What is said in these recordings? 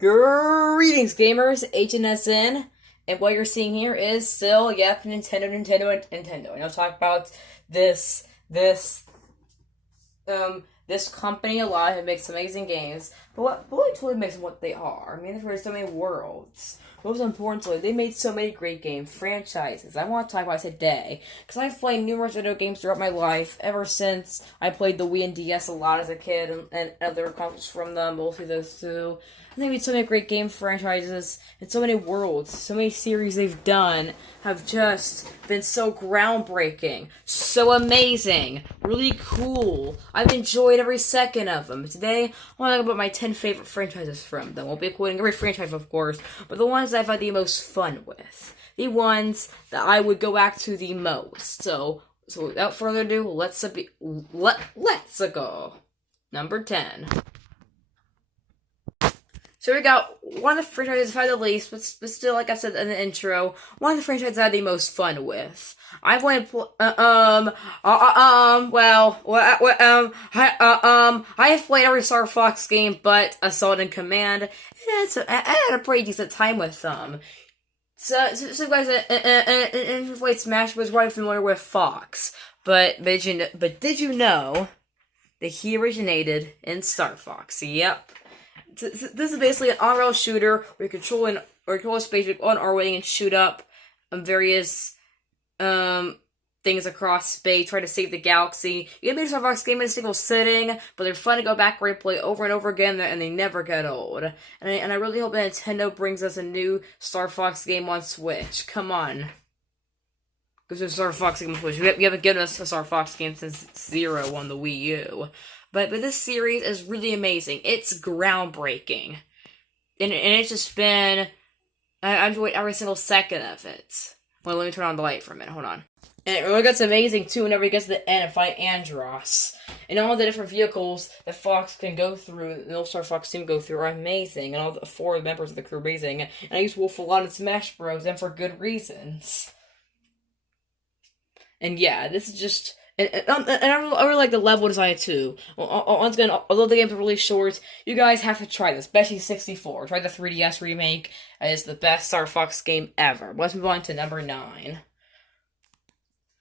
Greetings, gamers, HNSN, and what you're seeing here is still, yep, Nintendo. And I'll talk about this company a lot who makes amazing games, but what truly makes them what they are? I mean, there's so many worlds. Most importantly, they made so many great game franchises. I want to talk about today, because I've played numerous video games throughout my life, ever since I played the Wii and DS a lot as a kid, and other consoles from them, mostly those two. And they made so many great game franchises, and so many worlds, so many series they've done have just been so groundbreaking, so amazing, really cool. I've enjoyed every second of them. Today, I want to talk about my 10 favorite franchises from them. Won't be quoting every franchise, of course, but the ones that I've had the most fun with. The ones that I would go back to the most. So without further ado, let's go. Number 10. So we got one of the franchises I've had the least, but still, like I said in the intro, one of the franchises I had the most fun with. I've only I have played every Star Fox game but Assault and Command, and I had a pretty decent time with them. So guys, and played Smash was right familiar with Fox, but did you know that he originated in Star Fox? Yep. This is basically an on-rail shooter where you control a spaceship on R-wing and shoot up various things across space, try to save the galaxy. You can make a Star Fox game in a single sitting, but they're fun to go back and replay over and over again, and they never get old. And I really hope that Nintendo brings us a new Star Fox game on Switch. Come on. Because there's a Star Fox game on Switch. You haven't given us a Star Fox game since Zero on the Wii U. But this series is really amazing. It's groundbreaking. And it's just been... I've enjoyed every single second of it. Well, let me turn on the light for a minute. Hold on. And it really gets amazing, too, whenever you get to the end and fight Andross. And all the different vehicles that Fox can go through, the All-Star Fox team go through, are amazing. And all the 4 members of the crew are amazing. And I use Wolf a lot in Smash Bros. And for good reasons. And yeah, this is just... And I really like the level design too. Once again, although the games are really short, you guys have to try this, especially 64. Try the 3DS remake. It's the best Star Fox game ever. Let's move on to number 9.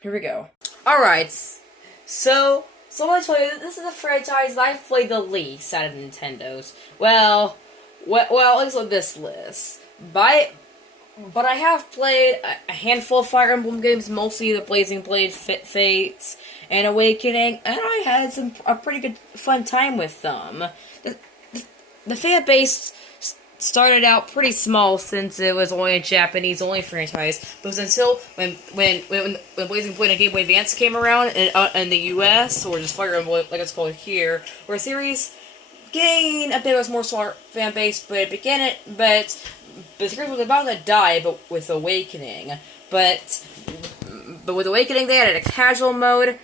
Here we go. Alright, so let me tell you, this is a franchise that I've played the least out of Nintendo's. Well, let's look at this list. But I have played a handful of Fire Emblem games, mostly the Blazing Blade, Fates, and Awakening, and I had a pretty good fun time with them. The fan base started out pretty small since it was only a Japanese-only franchise, but until when Blazing Blade and Game Boy Advance came around in the US, or just Fire Emblem, like it's called here, where a series gained a bit of a more smaller fan base, but the series was about to die, but with Awakening. But with Awakening, they added a casual mode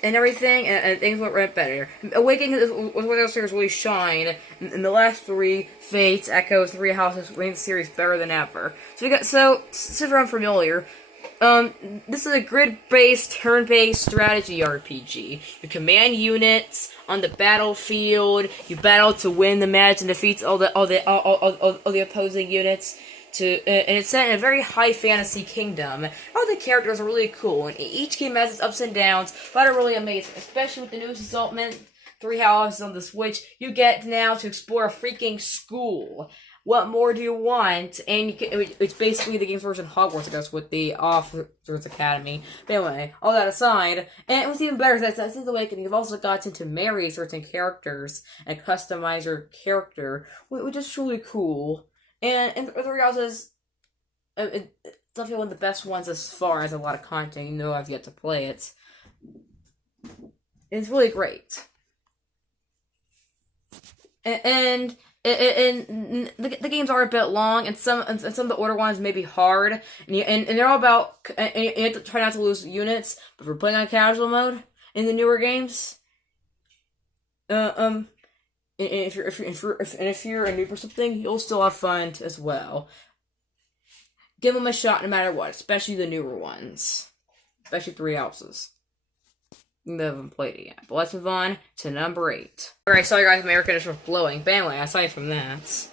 and everything, and things went right better. Awakening was where those series really shine. And the last 3, Fates, Echoes, 3 Houses, made the series better than ever. So if you're unfamiliar, this is a grid-based, turn-based strategy RPG. You command units on the battlefield. You battle to win the match and defeat all the opposing units. And it's set in a very high fantasy kingdom. All the characters are really cool, and each game has its ups and downs, but are really amazing. Especially with the newest development, 3 Houses on the Switch, you get now to explore a freaking school. What more do you want? And it's basically the game's version of Hogwarts, I guess, with the Officers Academy. But anyway, all that aside, and it was even better that since Awakening, you've also gotten to marry certain characters and customize your character, which is truly cool. And the reality is, it's definitely one of the best ones as far as a lot of content, even though I've yet to play it. It's really great. And the games are a bit long, and some of the order ones may be hard, and they're all about, and you have to try not to lose units. But if you're playing on casual mode in the newer games, and if you're a noob or something, you'll still have fun as well. Give them a shot no matter what, especially the newer ones, especially 3 Houses. You haven't played it yet. But let's move on to number 8. Alright, sorry guys, my air conditioner was blowing. But anyway, aside from that,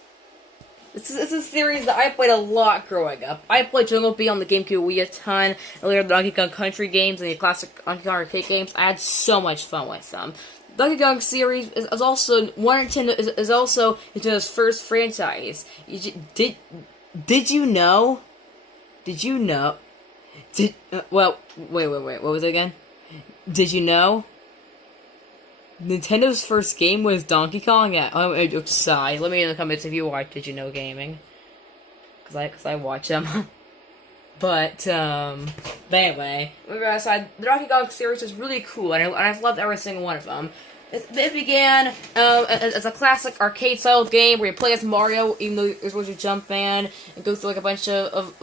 It's a series that I played a lot growing up. I played Jungle Beat on the GameCube Wii a ton, earlier the Donkey Kong Country games and the classic Donkey Kong arcade games. I had so much fun with them. Donkey Kong series is also is also Nintendo's first franchise. Did you know? Did you know? Well, wait. What was it again? Did you know? Nintendo's first game was Donkey Kong. Yeah. Sorry. Let me know in the comments if you watch Did You Know Gaming, cause I watch them. But anyway, moving aside, the Donkey Kong series is really cool, and I've loved every single one of them. It began as a classic arcade-style game where you play as Mario, even though you're supposed to jump in and go through like a bunch of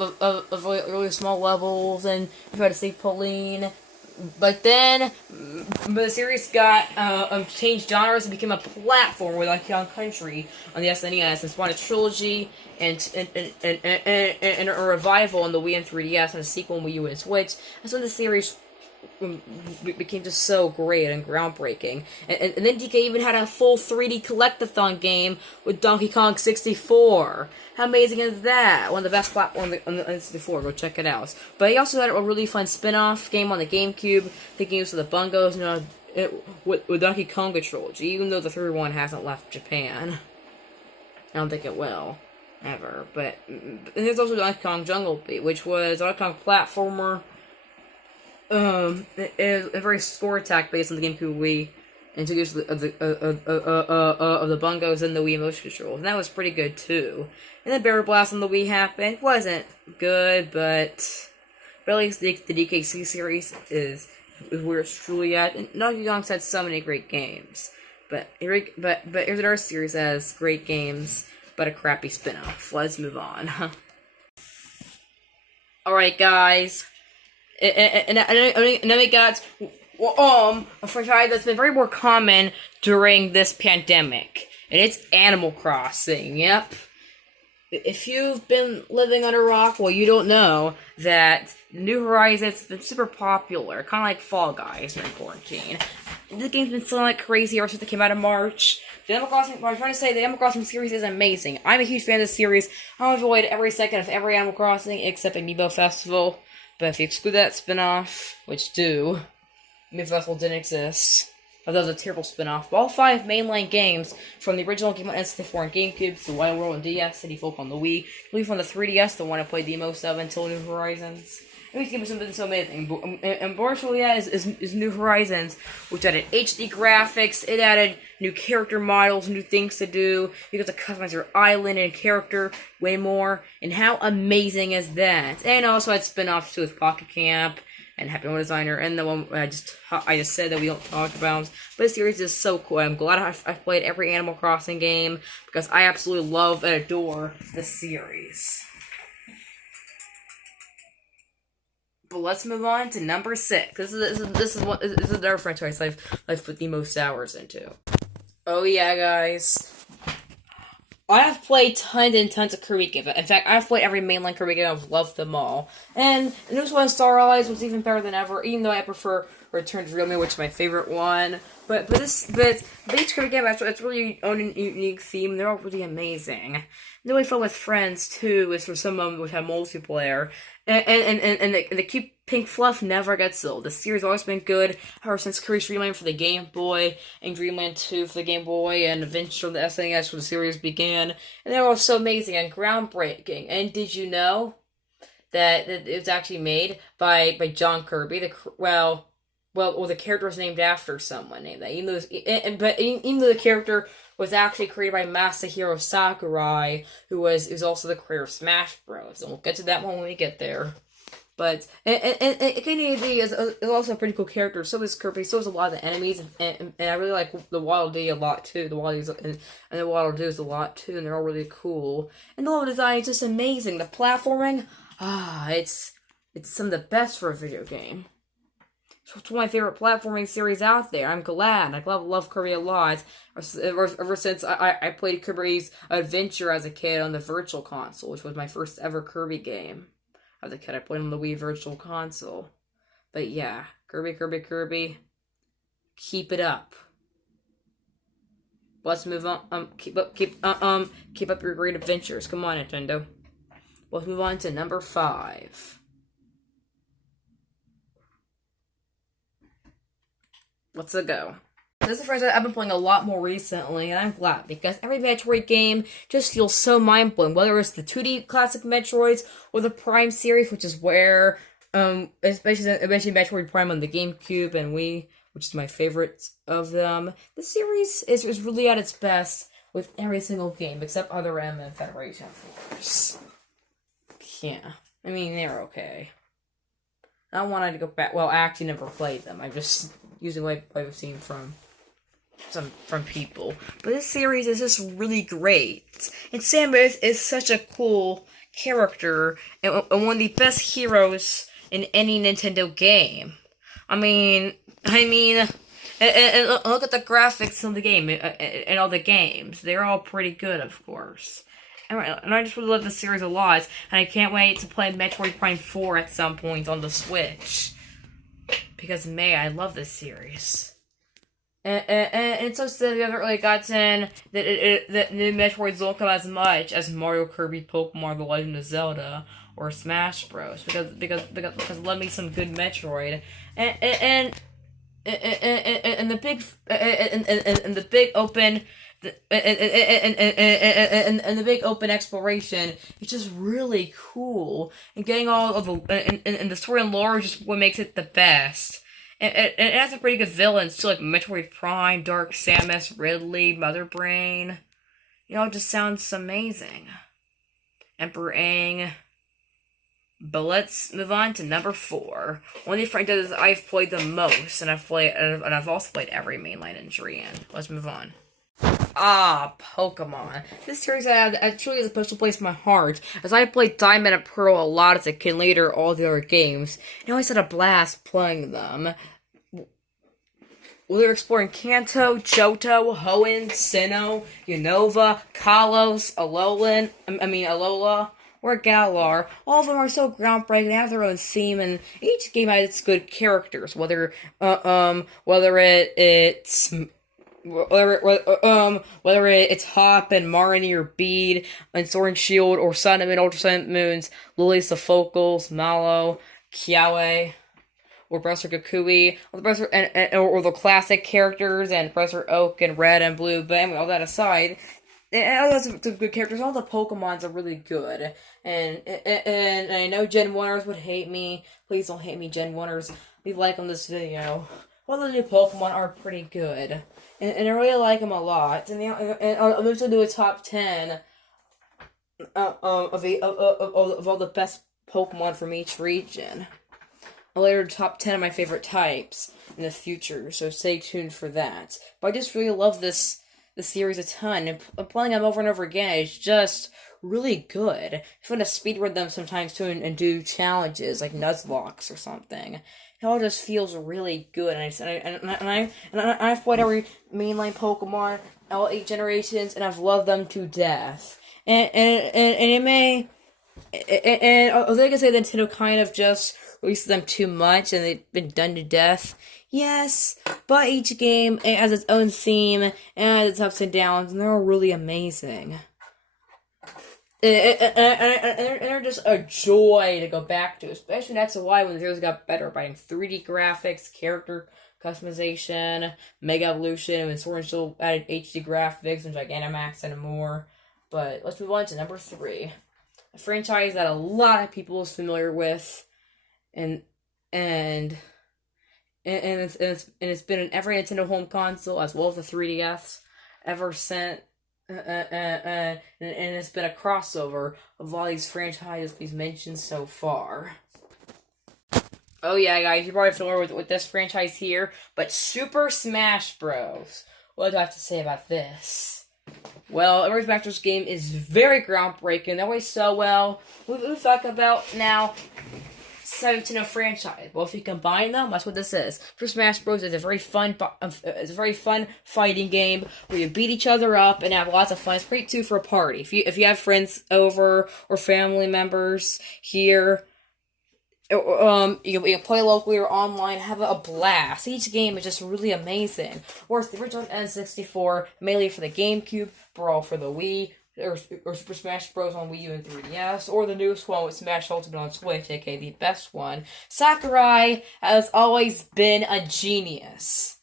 really small levels, and you try to save Pauline. But then the series got changed genres and became a platform with Donkey Kong Country on the SNES, and spawned a trilogy and a revival on the Wii and 3DS, and a sequel on Wii U and Switch. That's when the series became just so great and groundbreaking. And then DK even had a full 3D collectathon game with Donkey Kong 64. How amazing is that? One of the best platforms on the 64. Go check it out. But he also had a really fun spin-off game on the GameCube, taking use of the bongos, with Donkey Konga trilogy, even though the third one hasn't left Japan. I don't think it will. Ever. But there's also Donkey Kong Jungle Beat, which was a Donkey Kong platformer. It is a very score attack based on the GameCube Wii, and took use of the bongos and the Wii motion controls, and that was pretty good too. And then Barrel Blast on the Wii happened. Wasn't good, but at least the DKC series is where it's truly at. And Donkey Kong's had so many great games, but here's another series that has great games, but a crappy spin-off. Let's move on. Alright, guys. And then we got a franchise that's been very more common during this pandemic, and it's Animal Crossing. Yep. If you've been living under a rock, well, you don't know that New Horizons has been super popular, kind of like Fall Guys during quarantine. This game's been selling like crazy ever since it came out in March. The Animal Crossing, what I'm trying to say, the Animal Crossing series is amazing. I'm a huge fan of the series. I enjoyed every second of every Animal Crossing except Amiibo Festival. But if you exclude that spin-off, which Amiibo Festival didn't exist, that was a terrible spin-off. But all 5 mainline games, from the original game on N64 and GameCube, to Wild World and DS, City Folk on the Wii, leave on the 3DS, the one I played the most of until New Horizons. And these games have been so amazing. And Borderlands is New Horizons, which added HD graphics, it added new character models, new things to do. You get to customize your island and character way more. And how amazing is that? And also had spin-offs too with Pocket Camp and Happy Home Designer, and the one I just said that we don't talk about. But this series is so cool. I'm glad I've played every Animal Crossing game, because I absolutely love and adore this series. But let's move on to number 6. This is another franchise I've put the most hours into. Oh yeah, guys. I have played tons and tons of Kirby games. In fact, I've played every mainline Kirby game. I've loved them all. And the newest one, Star Allies, was even better than ever, even though I prefer Return to Realme, which is my favorite one. But each Kirby game has really own a unique theme. They're all really amazing. And the really fun with friends too is for some of them which have multiplayer. And the cute pink fluff never gets old. The series has always been good ever since Kirby's Dream Land for the Game Boy, and Dream Land 2 for the Game Boy, and Adventure on the SNES when the series began. And they were all so amazing and groundbreaking. And did you know that it was actually made by John Kirby? The character was named after someone named that. Even though the character was actually created by Masahiro Sakurai, who is also the creator of Smash Bros. And we'll get to that one when we get there. But KDAB is also a pretty cool character. So is Kirby. So is a lot of the enemies, and I really like the Waddle Dee a lot too. The Waddle Dees and the Waddle Doos a lot too, and they're all really cool. And the level design is just amazing. The platforming, it's some of the best for a video game. It's one of my favorite platforming series out there. I'm glad. I love Kirby a lot. Ever since I played Kirby's Adventure as a kid on the Virtual Console, which was my first ever Kirby game. As a kid, I played on the Wii Virtual Console. But yeah, Kirby, keep it up. Let's move on. Keep up your great adventures. Come on, Nintendo. Let's move on to number 5. Let's go. This is a franchise I've been playing a lot more recently, and I'm glad, because every Metroid game just feels so mind-blowing, whether it's the 2D classic Metroids or the Prime series, which is where, especially Metroid Prime on the GameCube and Wii, which is my favorite of them. The series is really at its best with every single game, except Other M and Federation Force. Yeah, I mean, they're okay. I wanted to go back. Well, I actually never played them. I'm just using what I've seen from people. But this series is just really great. And Samus is such a cool character and one of the best heroes in any Nintendo game. I mean, and look at the graphics in the game and all the games. They're all pretty good, of course. And I just really love this series a lot, and I can't wait to play Metroid Prime 4 at some point on the Switch. Because, I love this series. And it's so sad we haven't really gotten that new Metroids don't come as much as Mario, Kirby, Pokemon, The Legend of Zelda, or Smash Bros. Because love me some good Metroid. And the big open and the big open exploration is just really cool, and getting all of the and the story and lore is just what makes it the best. And it has some pretty good villains too, like Metroid Prime, Dark Samus, Ridley, Mother Brain. It just sounds amazing. Emperor Aang. But let's move on to number 4. One of the franchises I've played the most, and I've also played every mainline entry in. Let's move on. Pokemon. This series actually has a special place in my heart, as I played Diamond and Pearl a lot as a kid, later all the other games, and I always had a blast playing them. Whether exploring Kanto, Johto, Hoenn, Sinnoh, Unova, Kalos, Alola, or Galar, all of them are so groundbreaking. They have their own theme, and each game has its good characters. Whether it's Hop and Marnie or Bede and Sword and Shield, or Sun and Ultra Sun Moons, Lily, Sophocles, Mallow, Kiawe, or Professor Kukui, or the classic characters and Professor Oak and Red and Blue. But anyway, all that aside, all those good characters, all the Pokemons are really good. And I know Gen 1ers would hate me. Please don't hate me, Gen 1ers. Leave a like on this video. All the new Pokemon are pretty good. And I really like them a lot. And I'll eventually do a top 10 of all the best Pokemon from each region. I'll later top 10 of my favorite types in the future, so stay tuned for that. But I just really love this series a ton, and playing them over and over again is just really good. I want to speedrun them sometimes too, and do challenges like Nuzlocke or something. It all just feels really good, and I've played every mainline Pokemon, all 8 generations, and I've loved them to death. And I was gonna say that Nintendo kind of just released them too much, and they've been done to death. Yes, but each game has its own theme and has its ups and downs, and they're all really amazing. And they're just a joy to go back to, especially in X and Y when the series got better by adding 3D graphics, character customization, Mega Evolution, and Sword and Shield added HD graphics and Gigantamax and more. But let's move on to number 3, a franchise that a lot of people is familiar with, and it's been in every Nintendo home console as well as the 3DS ever since. And it's been a crossover of all these franchises we've mentioned so far. Oh yeah, guys, you're probably familiar with this franchise here, but Super Smash Bros. What do I have to say about this? Well, every Smash Bros. Game is very groundbreaking. They always so well. We've talked about now 17 of franchise. Well, if you combine them, that's what this is. For Smash Bros, it's a very fun fighting game where you beat each other up and have lots of fun. It's great too for a party. If you have friends over or family members here, You can play locally or online, have a blast. Each game is just really amazing. Whereas the original N64, Melee for the GameCube, Brawl for the Wii, or Super Smash Bros. On Wii U and 3DS, or the newest one with Smash Ultimate on Switch, aka the best one, Sakurai has always been a genius.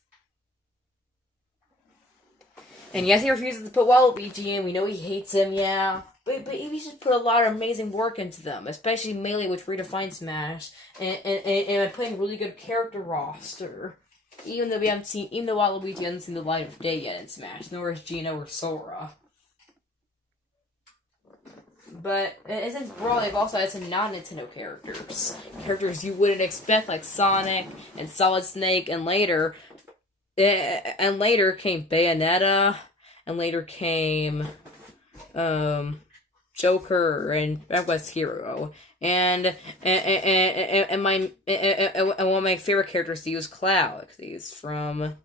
And yes, he refuses to put Waluigi in. We know he hates him, yeah. But he just put a lot of amazing work into them, especially Melee, which redefined Smash, and putting really good character roster. Even though Waluigi hasn't seen the light of day yet in Smash, nor is Gino or Sora. But since Brawl, they've also had some non-Nintendo characters. Characters you wouldn't expect, like Sonic and Solid Snake, and later came Bayonetta, and later came Joker and Best Hero, and one of my favorite characters to use, Cloud, because he's from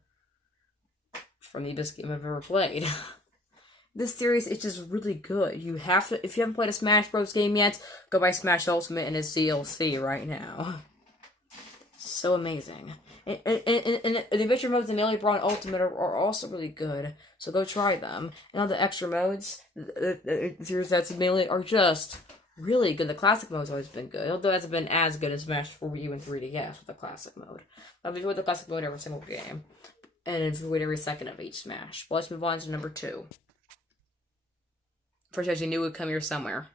the best game I've ever played. This series is just really good. You have to, if you haven't played a Smash Bros. Game yet, go buy Smash Ultimate and its DLC right now. So amazing. And the adventure modes in Melee, Brawl, and Ultimate are also really good, so go try them. And all the extra modes, the series that's in Melee, are just really good. The classic mode's always been good, although it hasn't been as good as Smash 4 U and 3DS with the classic mode. I've enjoyed the classic mode every single game, and enjoyed every second of each Smash. Well, let's move on to number 2. Franchise you knew would come here somewhere.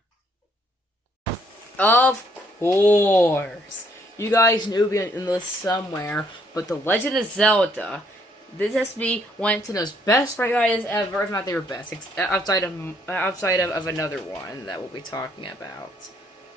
Of course! You guys knew it would be in the list somewhere, but The Legend of Zelda. This has to be one of Nintendo's best franchises ever, if not their best, outside of another one that we'll be talking about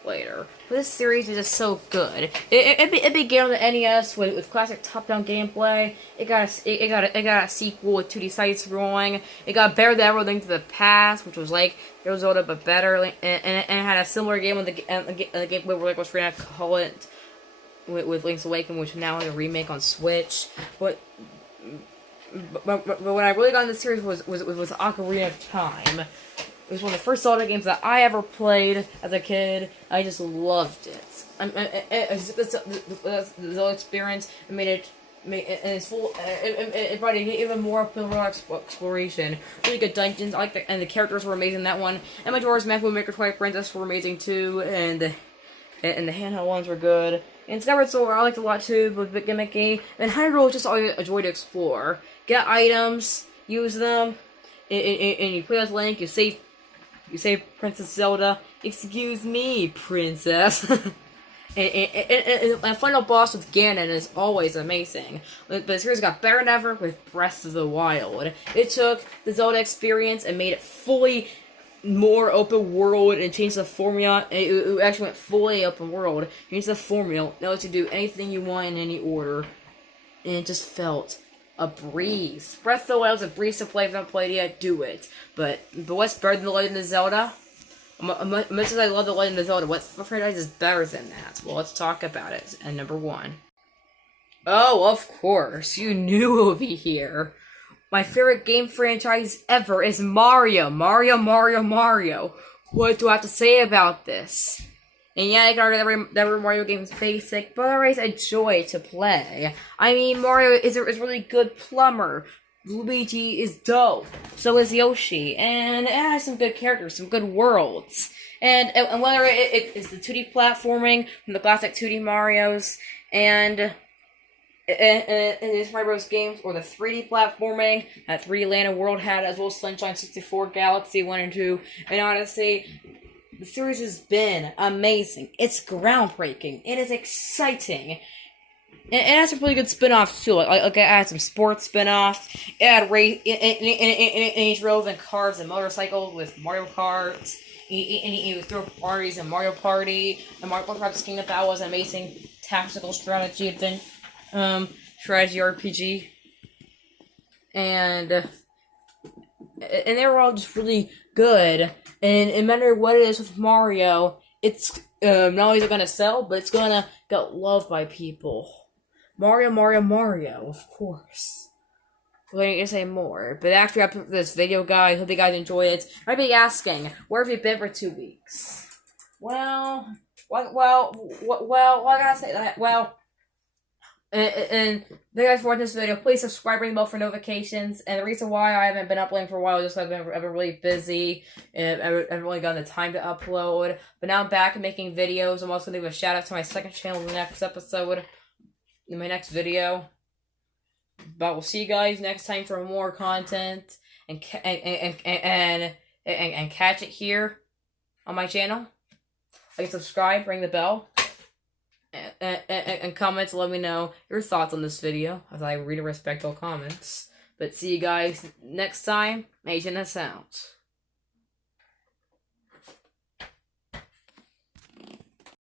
later. But this series is just so good. It began on the NES with classic top-down gameplay. It got a sequel with 2D side-scrolling. It got better than Link to the Past, which was like Zelda but better, and it had a similar game with the gameplay where Link was trying to call it with Link's Awakening, which now has a remake on Switch. But when I really got into the series was Ocarina of Time. It was one of the first Zelda games that I ever played as a kid. I just loved it. The Zelda experience it brought even more open world exploration. Really good dungeons. And the characters were amazing in that one. And Majora's Mask, Maker, Twilight Princess were amazing too. And the handheld ones were good. And Skyward Sword I liked a lot too, but a bit gimmicky. And Hyrule just always a joy to explore. Get items, use them, and you play as Link. You save Princess Zelda. Excuse me, Princess. and final boss with Ganon is always amazing. But the series got better than ever with Breath of the Wild. It took the Zelda experience and made it fully more open world and changed the formula. It actually went fully open world. Changed the formula. It lets you do anything you want in any order. And it just felt a breeze. Breath of the Wild is a breeze to play. If you haven't played it yet, do it. But what's better than The Legend of Zelda? Much as I love The Legend of Zelda, what franchise is better than that? Well, let's talk about it. And number 1. Oh, of course. You knew it would be here. My favorite game franchise ever is Mario. Mario. What do I have to say about this? And yeah, I can argue that every Mario game is basic, but always a joy to play. I mean, Mario is a really good plumber. Luigi is dope. So is Yoshi. And it has some good characters, some good worlds. And whether it is the 2D platforming from the classic 2D Marios, and these Mario Bros. Games, or the 3D platforming that 3D Land and World had, as well as Sunshine 64, Galaxy 1 and 2, and Odyssey. The series has been amazing. It's groundbreaking. It is exciting. And it has some really good spin-offs too. Like it had some sports spin-offs. It had each relevant cars and motorcycles with Mario Kart. You throw parties and Mario Party. And Mario Kart King of Battle was an amazing tactical strategy strategy RPG. And they were all just really good. And no matter what it is with Mario, it's not only is it gonna sell, but it's gonna get loved by people. Mario, of course. I'm going to say more, but after I put this video, guys, hope you guys enjoyed it. I'd be asking, where have you been for 2 weeks? Well, I gotta say that. Well, and thank you guys for watching this video. Please subscribe, ring the bell for notifications. And the reason why I haven't been uploading for a while is just I've been really busy and I haven't really gotten the time to upload. But now I'm back and making videos. I'm also gonna give a shout out to my second channel in the next episode, in my next video. But we'll see you guys next time for more content and catch it here on my channel. Like, subscribe, ring the bell, and comment to let me know your thoughts on this video, as I read and respect all comments. But see you guys next time. Agent us out.